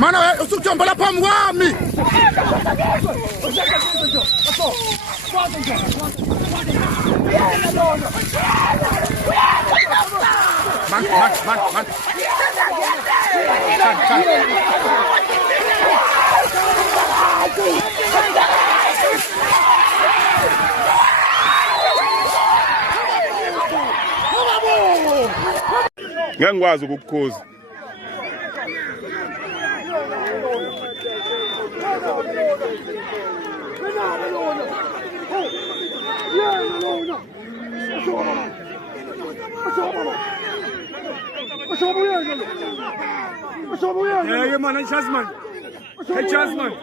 Mana wewe usichombola pamu wami. Man. Ngangikwazi ukukukhoza. Yeah, man, it's Jasmine. Hey, Jasmine.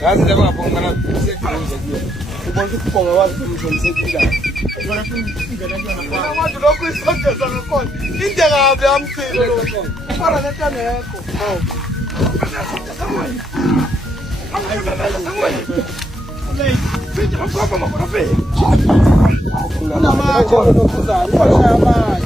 Kazi jamaa pongana sekta hiyo. Ubanze kuponga wapi kumshonisekida. Bwana tunapiga najua na kwa. Watu ndio kuisonga sana kwa. Indega hapo amthilo. Para neta neko. Kuna macho kuza kwa shamba.